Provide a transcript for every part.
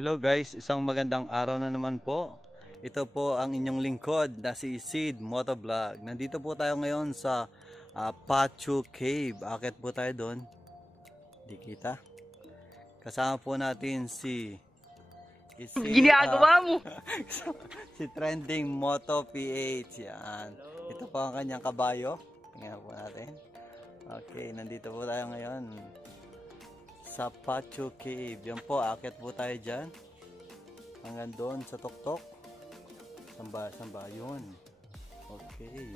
Hello guys, isang magandang araw na naman po. Ito po ang inyong lingkod na si Sid Motovlog. Nandito po tayo ngayon sa Pachu Cave. Akit po tayo doon. Di kita. Kasama po natin si Ginagawa mo. si Trending Moto PH. Yan. Ito po ang kanyang kabayo. Tingnan po natin. Okay, nandito po tayo ngayon sa Pachu Cave. Yan po, akit po tayo dyan hanggang doon sa tuktok. Samba yun. Okay,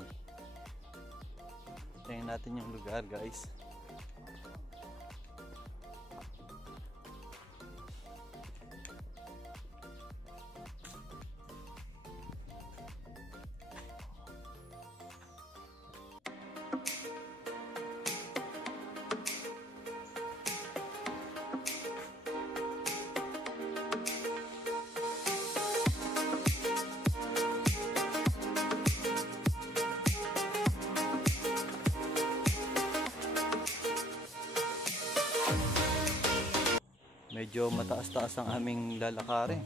tingnan natin yung lugar guys. Medyo mataas-taas ang aming lalakarin.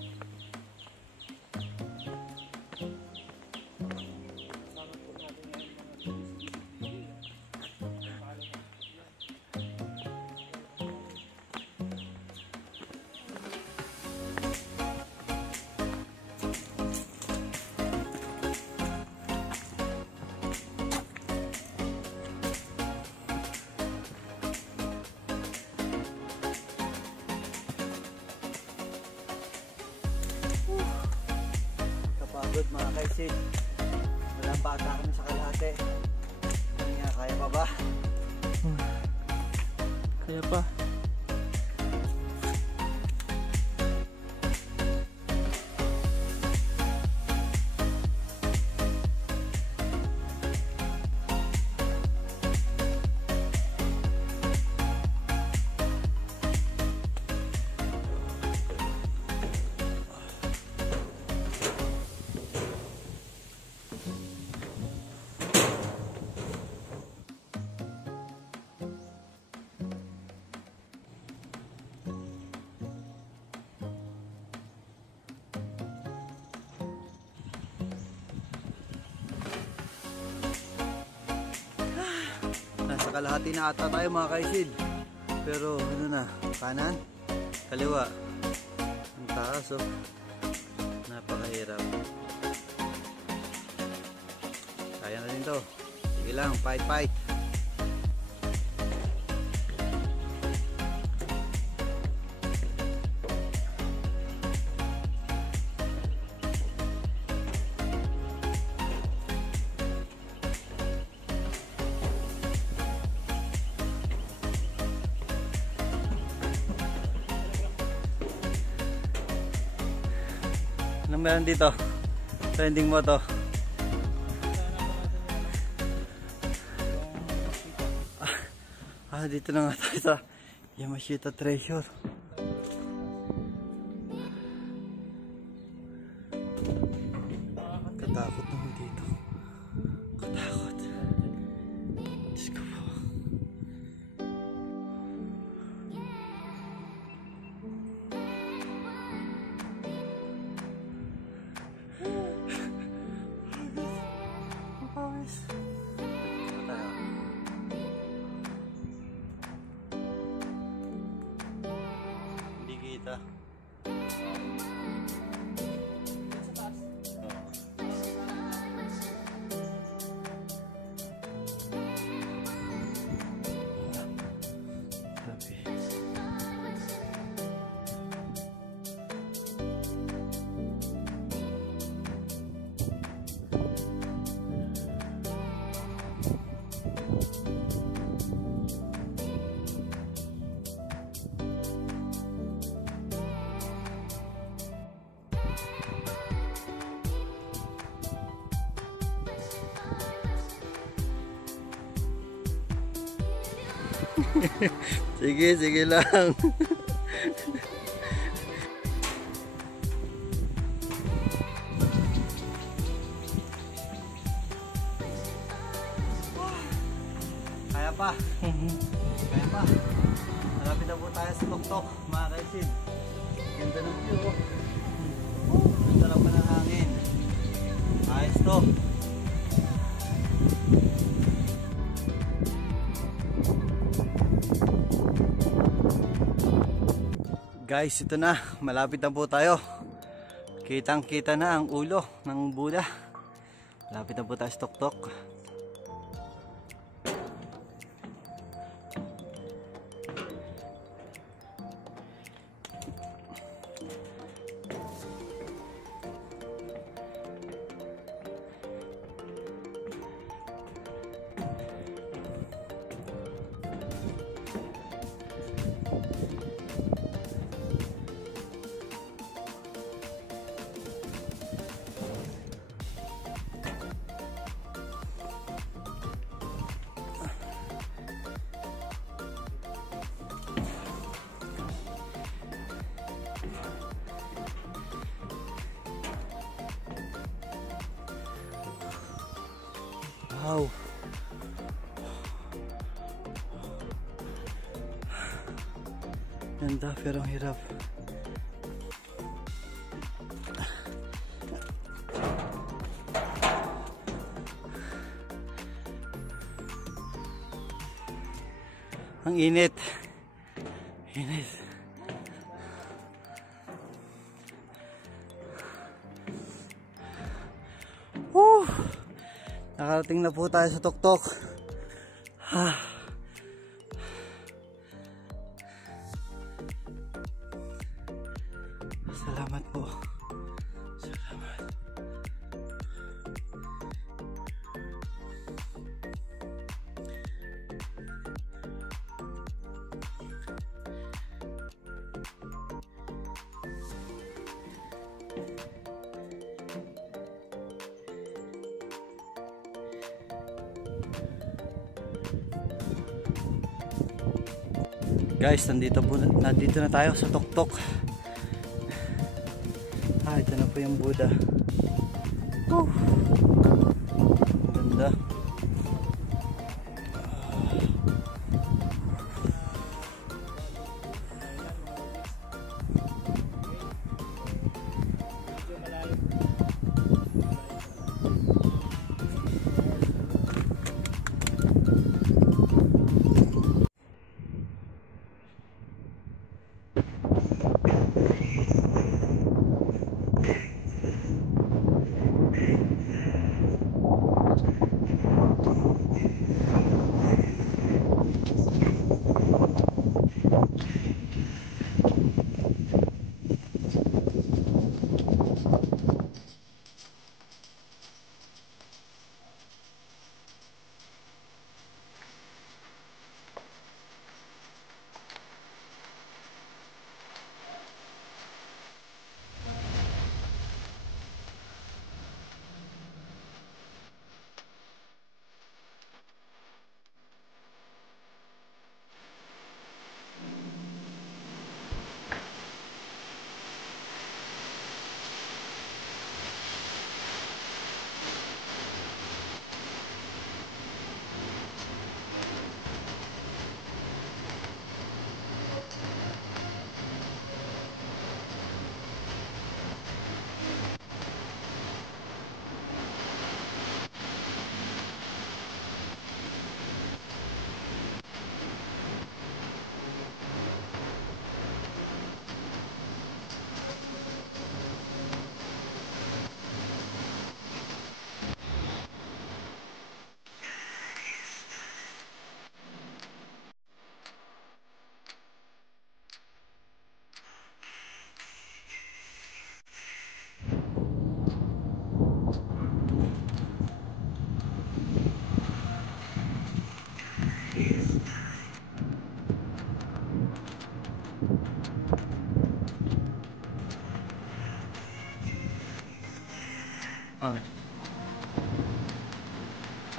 Kapagod mga kaisid, walang bata kami sa kalahati. Ano nga, kaya pa ba? Kaya pa. Nasa kalahati na ata tayo mga kaisid. Pero ano na, kanan, kaliwa. Ang taas oh. Napakahirap. Kaya na rin to. Sige lang, fight. Anong meron dito? Trending mo to. Dito na nga tayo sa Yamashita Treasure. Katakot naman dito. Katakot. Diyos ko po. Hindi kita. Sige lang. Kaya pa. Kaya pa. Malapit na po tayo sa tuktok, mga kaisid. Ganda ng view. Ganda lang pa ng hangin. Ayos to. Guys, ito na. Malapit na po tayo. Kitang kita na ang ulo ng Buddha. Malapit na po tayo sa tuktok. Wow. Ganda pero ang hirap. Ang init. Init. Woo! Nakarating na po tayo sa tuktok. Salamat po. Salamat. Guys, nandito na tayo sa tuktok. Ito na po yung Buddha. Ganda.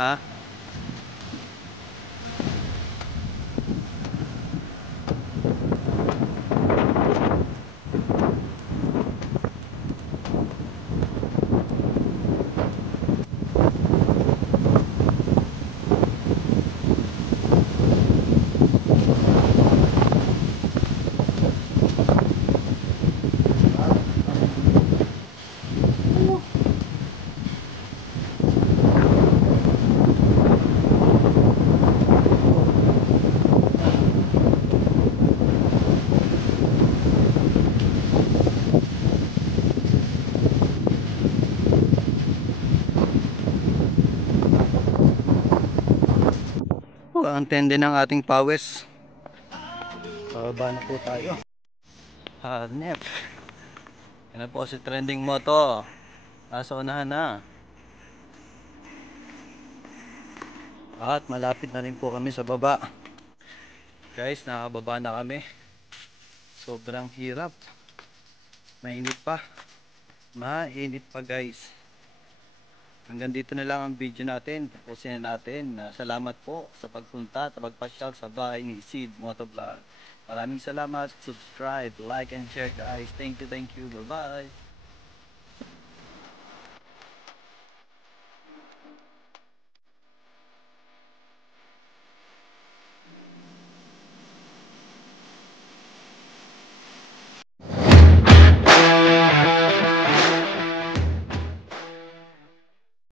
Ha? po ang tende ng ating pawis. Bababa na po tayo. Hanep. Yan na po si Trending Moto. Nasa unahan na. At malapit na rin po kami sa baba. Guys, nakababa na kami. Sobrang hirap. Mainit pa. Mainit pa guys. Hanggang dito na lang ang video natin. Tapusin na natin. Salamat po sa pagpunta at pagpasyal sa bahay ni Sid Motovlog. Maraming salamat. Subscribe, like, and share guys. Thank you. Bye-bye.